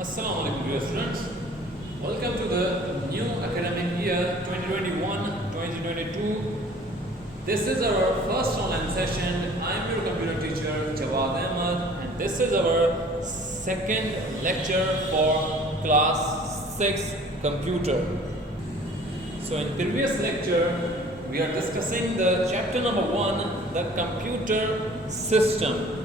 Assalamu alaikum dear students. Welcome to the new academic year 2021-2022. This is our first online session. I am your computer teacher Jawad Ahmed, and this is our second lecture for class 6 computer. So in previous lecture we are discussing the chapter number 1, the computer system.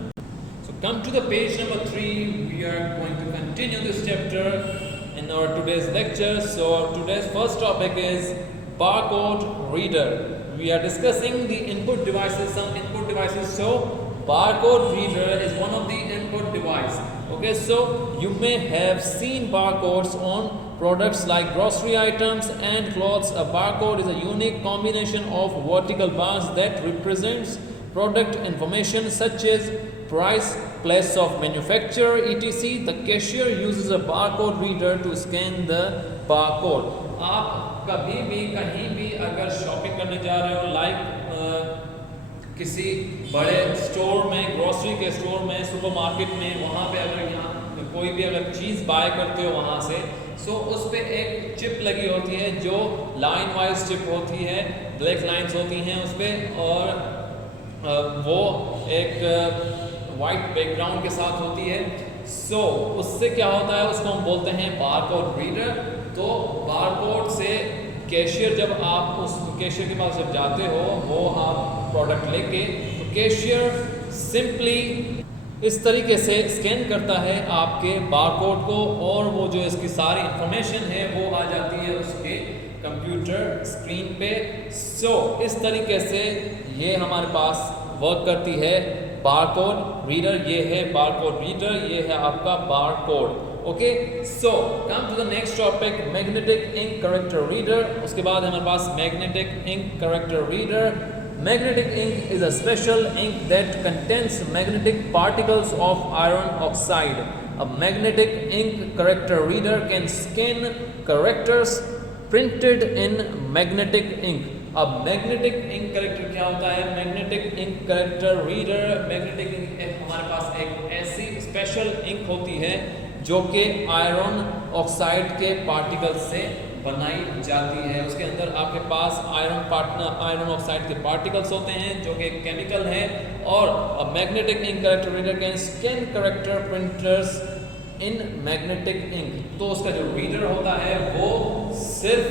Come to the page number 3. We are going to continue this chapter in our today's lecture. So today's first topic is barcode reader. We are discussing the input devices, some input devices. So barcode reader is one of the input device. Okay, so you may have seen barcodes on products like grocery items and clothes. A barcode is a unique combination of vertical bars that represents product information such as price, place of manufacture, etc. The cashier uses a barcode reader to scan the barcode. आप कभी भी कहीं भी अगर shopping करने जा रहे हो, लाइक किसी बड़े स्टोर में, ग्रोसरी के स्टोर में, सुपरमार्केट में, वहाँ पे अगर यहाँ कोई भी अगर चीज़ बाय करते हो वहाँ से, सो उस पर एक चिप लगी होती है जो लाइन वाइज चिप होती है, ब्लैक लाइंस होती हैं उस पर, और वो एक वाइट बैकग्राउंड के साथ होती है. सो उससे क्या होता है, उसको हम बोलते हैं बारकोड रीडर. तो बारकोड से कैशियर, जब आप उस कैशियर के पास जब जाते हो, वो आप प्रोडक्ट लेके, तो कैशियर सिंपली इस तरीके से स्कैन करता है आपके बारकोड को, और वो जो इसकी सारी इंफॉर्मेशन है वो आ जाती है उसके कंप्यूटर स्क्रीन पे. सो इस तरीके से ये हमारे पास वर्क करती है बारकोड रीडर. ये है बारकोड रीडर, ये है आपका barcode. Okay, so come to the next topic, magnetic ink character reader. उसके बाद हमारे पास magnetic ink character reader. Magnetic ink is a special ink that contains magnetic particles of iron oxide. A magnetic ink character reader can scan characters printed in magnetic ink. अब magnetic ink character क्या होता है? Magnetic ink character reader, magnetic ink हमारे पास एक ऐसी special ink होती है जो कि आयरन ऑक्साइड के पार्टिकल्स से बनाई जाती है. उसके अंदर आपके पास आयरन ऑक्साइड के पार्टिकल्स होते हैं जो कि एक केमिकल है. और magnetic ink character reader can scan character printers in magnetic ink. तो उसका जो रीडर होता है वो सिर्फ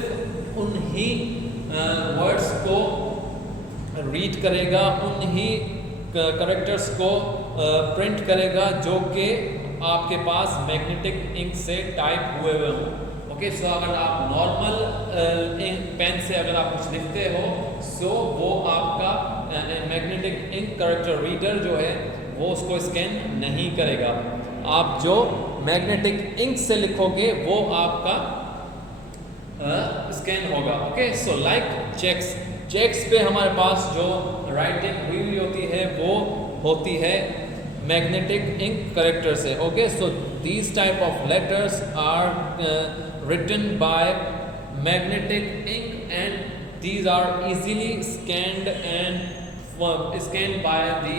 उन्हीं वर्ड्स को रीड करेगा, उन्हीं कैरेक्टर्स को प्रिंट करेगा जो कि आपके पास मैग्नेटिक इंक से टाइप हुए हुए हों. ओके, सो अगर आप नॉर्मल पेन से अगर आप कुछ लिखते हो, सो वो आपका मैग्नेटिक इंक कैरेक्टर रीडर जो है वो उसको स्कैन नहीं करेगा. आप जो मैग्नेटिक इंक से लिखोगे वो आपका स्कैन होगा. ओके, सो लाइक चेक्स पे हमारे पास जो राइटिंग हुई हुई होती है वो होती है मैग्नेटिक इंक कैरेक्टर से. Okay, so these type of letters are written by magnetic ink, and these are easily scanned by the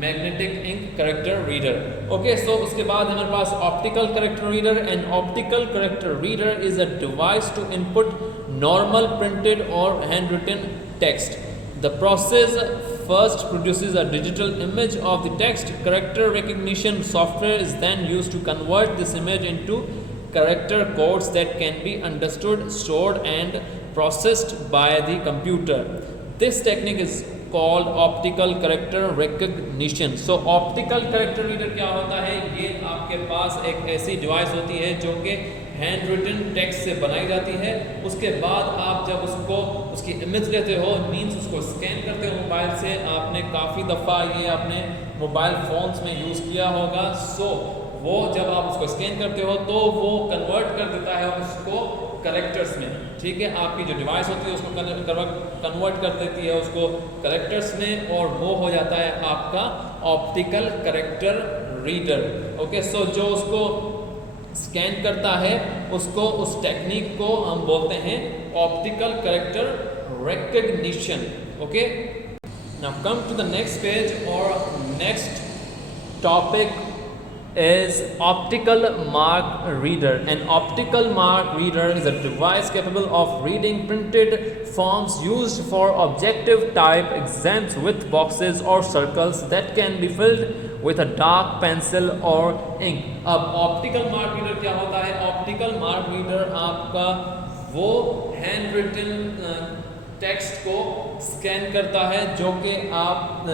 magnetic ink character reader. Okay, so उसके बाद हमारे पास optical character reader. An optical character reader is a device to input normal printed or handwritten text. The process first produces a digital image of the text. Character recognition software is then used to convert this image into character codes that can be understood, stored and processed by the computer. This technique is called optical character recognition. So optical character reader क्या होता है? ये आपके पास एक ऐसी device होती है जो कि हैंड रिटन टेक्स्ट से बनाई जाती है. उसके बाद आप जब उसको उसकी इमेज लेते हो, मीन्स उसको स्कैन करते हो मोबाइल से. आपने काफ़ी दफ़ा ये अपने मोबाइल फ़ोन्स में यूज़ किया होगा. सो वो जब आप उसको स्कैन करते हो तो वो कन्वर्ट कर देता है उसको कैरेक्टर्स में. ठीक है, आपकी जो डिवाइस होती है उसको कन्वर्ट कर देती है उसको कैरेक्टर्स में, और वो हो जाता है आपका ऑप्टिकल कैरेक्टर रीडर. ओके, सो जो उसको स्कैन करता है उसको, उस टेक्निक को हम बोलते हैं optical character recognition. Okay, now come to the next page और next topic is optical mark reader. An optical mark reader is a device capable of reading printed forms used for objective type exams with boxes or circles that can be filled with a dark pencil or ink. अब optical mark reader क्या होता है? optical mark reader आपका वो hand written text को scan करता है जो कि आप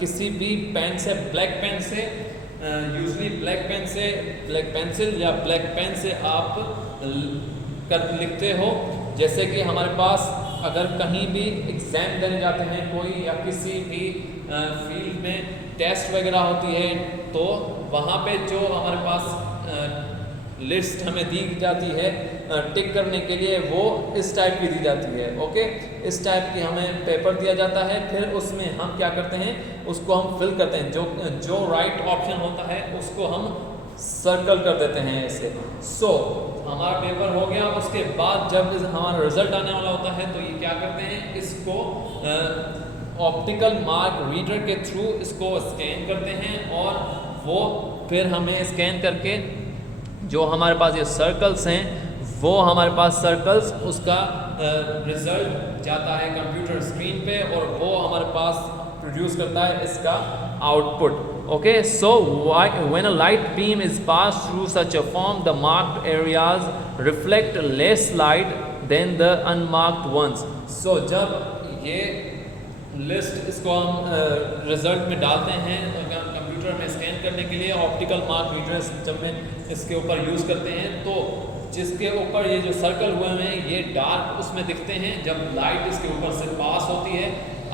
किसी भी पेन से, ब्लैक पेन से, यूजली ब्लैक पेंसिल या ब्लैक पेन से आप लिखते हो। जैसे कि हमारे पास अगर कहीं भी एग्ज़ाम देने जाते हैं कोई, या किसी भी फील्ड में टेस्ट वगैरह होती है, तो वहाँ पे जो हमारे पास लिस्ट हमें दी जाती है टिक करने के लिए, वो इस टाइप की दी जाती है। ओके, इस टाइप की हमें पेपर दिया जाता है, फिर उसमें हम क्या करते हैं, उसको हम फिल करते हैं। जो राइट ऑप्शन होता है उसको हम सर्कल कर देते हैं ऐसे। सो हमारा पेपर हो गया। उसके बाद जब हमारा रिजल्ट आने वाला होता है तो ये क्या करते हैं, इसको ऑप्टिकल मार्क रीडर के थ्रू इसको स्कैन करते हैं, और वो फिर हमें स्कैन करके जो हमारे पास ये सर्कल्स हैं, वो हमारे पास सर्कल्स उसका रिजल्ट जाता है कंप्यूटर स्क्रीन पे, और वो हमारे पास प्रोड्यूस करता है इसका output. Okay, so when a light beam is pass through such a form the marked areas reflect less light then the unmarked ones. So जब ये लिस्ट इसको हम रिजल्ट में डालते हैं कंप्यूटर में स्कैन करने के लिए, ऑप्टिकल मार्क रीडर सिस्टम में इसके ऊपर यूज़ करते हैं, तो जिसके ऊपर ये जो सर्कल हुए हैं ये डार्क उसमें दिखते हैं जब लाइट इसके ऊपर से पास होती है।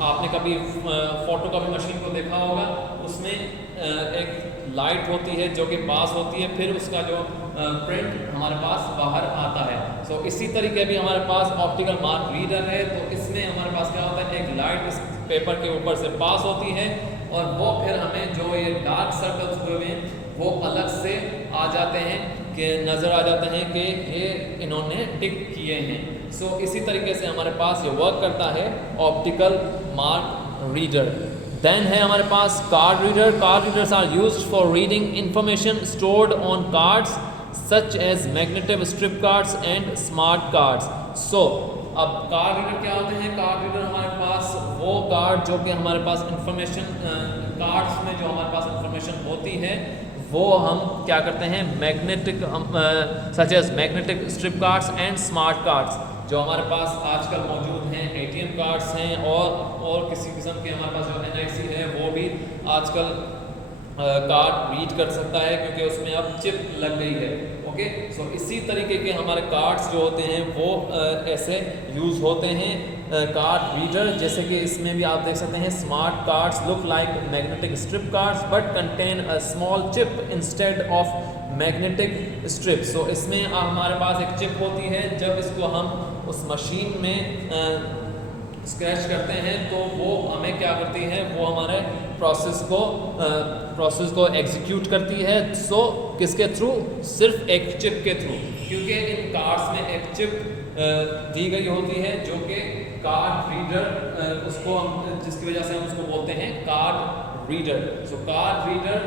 आपने कभी फोटो कॉपी मशीन को देखा होगा, उसमें एक लाइट होती है जो कि पास होती है, फिर उसका जो प्रिंट हमारे पास बाहर आता है। सो इसी तरीके भी हमारे पास ऑप्टिकल मार्क रीडर है, तो इसमें हमारे पास क्या होता है, एक लाइट इस पेपर के ऊपर से पास होती है, और वो फिर हमें जो ये डार्क सर्कल्स हुए हैं वो अलग से आ जाते हैं, कि नज़र आ जाते हैं कि ये इन्होंने टिक किए हैं। सो इसी तरीके से हमारे पास ये वर्क करता है ऑप्टिकल मार्क रीडर। देन है हमारे पास card reader. Card readers are used for reading information stored on cards such as magnetic strip cards and smart cards. So अब कार्ड रीडर क्या होते हैं? कार्ड रीडर हमारे पास वो कार्ड जो कि हमारे पास इंफॉर्मेशन, कार्ड्स में जो हमारे पास इंफॉर्मेशन होती है वो हम क्या करते हैं, magnetic such as magnetic strip cards and smart cards जो हमारे पास आजकल मौजूद हैं, ATM कार्ड्स हैं, और किसी किस्म के हमारे पास जो NIC है वो भी आजकल कार्ड रीड कर सकता है, क्योंकि उसमें अब चिप लग गई है। ओके, सो इसी तरीके के हमारे कार्ड्स जो होते हैं वो ऐसे यूज़ होते हैं कार्ड रीडर। जैसे कि इसमें भी आप देख सकते हैं, smart cards look like magnetic strip cards but contain a small chip instead of magnetic strip. So इसमें हमारे पास एक चिप होती है, जब इसको हम उस मशीन में स्क्रैच करते हैं तो वो हमें क्या करती है, वो हमारे प्रोसेस को एग्जीक्यूट करती है। सो किसके थ्रू? सिर्फ एक चिप के थ्रू, क्योंकि इन कार्ड्स में एक चिप दी गई होती है जो कि कार्ड रीडर, उसको हम जिसकी वजह से हम उसको बोलते हैं कार्ड रीडर। सो कार्ड रीडर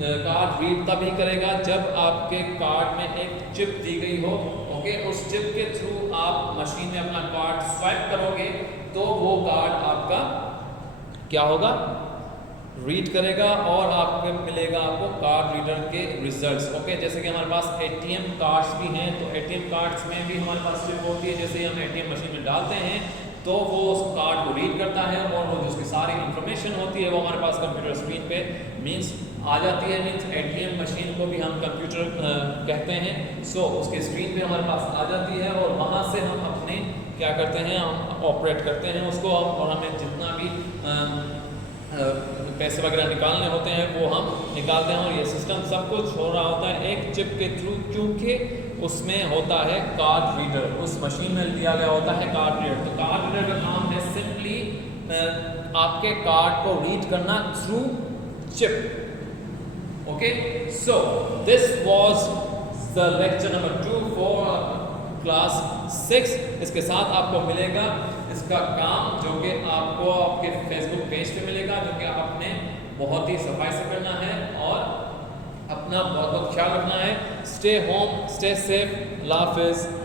कार्ड रीड तभी करेगा जब आपके कार्ड में एक चिप दी गई हो। ओके, उस चिप के थ्रू आप मशीन में अपना कार्ड स्वाइप करोगे तो वो कार्ड आपका क्या होगा, रीड करेगा, और आपको मिलेगा आपको कार्ड रीडर के रिजल्ट्स। ओके, जैसे कि हमारे पास ATM कार्ड्स भी हैं, तो ATM कार्ड्स में भी हमारे पास चिप होती है। जैसे ही हम ATM मशीन में डालते हैं तो वो उस कार्ड को रीड करता है, और वो जिसकी सारी इंफॉर्मेशन होती है वो हमारे पास कंप्यूटर स्क्रीन पे मीन्स आ जाती है। मीन्स ATM मशीन को भी हम कंप्यूटर कहते हैं। सो उसके स्क्रीन पे हमारे पास आ जाती है, और वहाँ से हम अपने क्या करते हैं, हम ऑपरेट करते हैं उसको, और हमें जितना भी पैसे वगैरह निकालने होते हैं वो हम निकालते हैं। और ये सिस्टम सब कुछ हो रहा होता है एक चिप के थ्रू, क्योंकि उसमें होता है कार्ड रीडर, उस मशीन में दिया गया होता है कार्ड रीडर। तो कार्ड रीडर का काम है सिंपली आपके कार्ड को रीड करना through chip. Okay, so this was the lecture number 2 for class 6। इसके साथ आपको मिलेगा इसका काम जो कि आपको आपके फेसबुक पेज पे मिलेगा, जो कि आपने बहुत ही सफाई से करना है और अपने अपना बहुत बहुत ख्याल रखना है। स्टे होम, स्टे सेफ, अल्लाह हाफिज़।